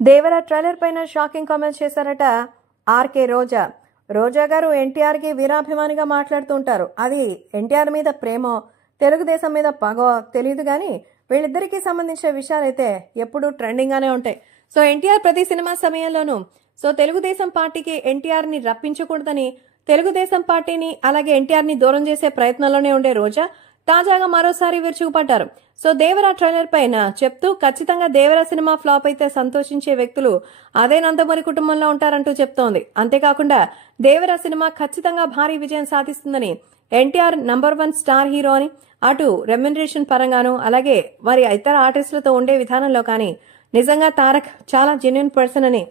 దేవర trailer పైన shocking comments చేశారట RK రోజా. రోజా గారు ఎన్టీఆర్ కి వీరాభిమానిగా మాట్లాడుతూ ఉంటారు. అది ఎన్టీఆర్ మీద ప్రేమో తెలుగుదేశం మీద పగో తెలియదు కానీ వీళ్ళిద్దరికీ సంబంధించిన విషయాలైతే ఎప్పుడూ ట్రెండింగ్ గానే ఉంటాయి. సో ఎన్టీఆర్ ప్రతి సినిమా సమయంలోనూ తెలుగుదేశం పార్టీకి ఎన్టీఆర్ ని రప్పించకూడదని తెలుగుదేశం పార్టీని అలాగే ఎన్టీఆర్ ని దూరం చేసే ప్రయత్నంలోనే ఉండే రోజా తాజాగా మరోసారి విరుచుకుపడ్డారు. దేవర ట్రైలర్ పైన చెప్తూ ఖచ్చితంగా దేవర సినిమా ఫ్లాప్ అయితే సంతోషించే వ్యక్తులు అదే నందమూరి కుటుంబంలో ఉంటారంటూ చెప్తోంది. అంతేకాకుండా దేవర సినిమా ఖచ్చితంగా భారీ విజయం సాధిస్తుందని, ఎన్టీఆర్ నంబర్ 1 స్టార్ హీరో అని, అటు రెమ్యునరేషన్ పరంగాను అలాగే వారి ఇతర ఆర్టిస్టులతో ఉండే విధానంలో కానీ నిజంగా తారక్ చాలా జెన్యున్ పర్సన్ అని,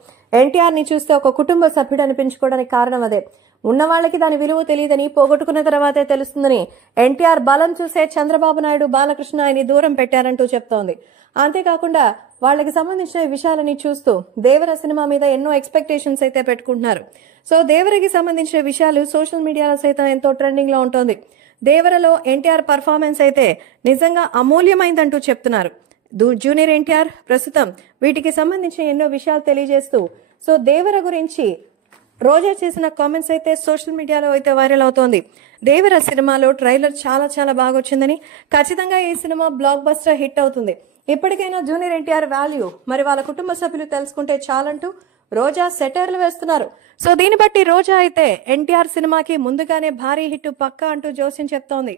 ఎన్టీఆర్ ని చూస్తే ఒక కుటుంబ సభ్యుడు అనిపించుకోవడానికి కారణం అదే. ఉన్న వాళ్ళకి దాని విలువ తెలియదని, పోగొట్టుకున్న తర్వాతే తెలుస్తుందని, ఎన్టీఆర్ బలం చూసే చంద్రబాబు నాయుడు బాలకృష్ణ ఆయన్ని దూరం పెట్టారంటూ చెప్తోంది. అంతేకాకుండా వాళ్ళకి సంబంధించిన విషయాలని చూస్తూ దేవర సినిమా మీద ఎన్నో ఎక్స్పెక్టేషన్స్ అయితే పెట్టుకుంటున్నారు. దేవరకి సంబంధించిన విషయాలు సోషల్ మీడియాలో సైతం ఎంతో ట్రెండింగ్ లో ఉంటుంది. దేవరలో ఎన్టీఆర్ పర్ఫార్మెన్స్ అయితే నిజంగా అమూల్యమైందంటూ చెప్తున్నారు. జూనియర్ ఎన్టీఆర్ ప్రస్తుతం వీటికి సంబంధించిన ఎన్నో విషయాలు తెలియజేస్తూ దేవర గురించి రోజా చేసిన కామెంట్స్ అయితే సోషల్ మీడియాలో అయితే వైరల్ అవుతోంది. దేవర సినిమాలో ట్రైలర్ చాలా చాలా బాగా వచ్చిందని, ఖచ్చితంగా ఈ సినిమా బ్లాక్ బస్టర్ హిట్ అవుతుంది. ఇప్పటికైనా జూనియర్ ఎన్టీఆర్ వాల్యూ మరి వాళ్ళ కుటుంబ సభ్యులు తెలుసుకుంటే చాలంటూ రోజా సెటర్లు వేస్తున్నారు. దీన్ని బట్టి రోజా అయితే ఎన్టీఆర్ సినిమాకి ముందుగానే భారీ హిట్ పక్కా అంటూ జోస్యం చెప్తోంది.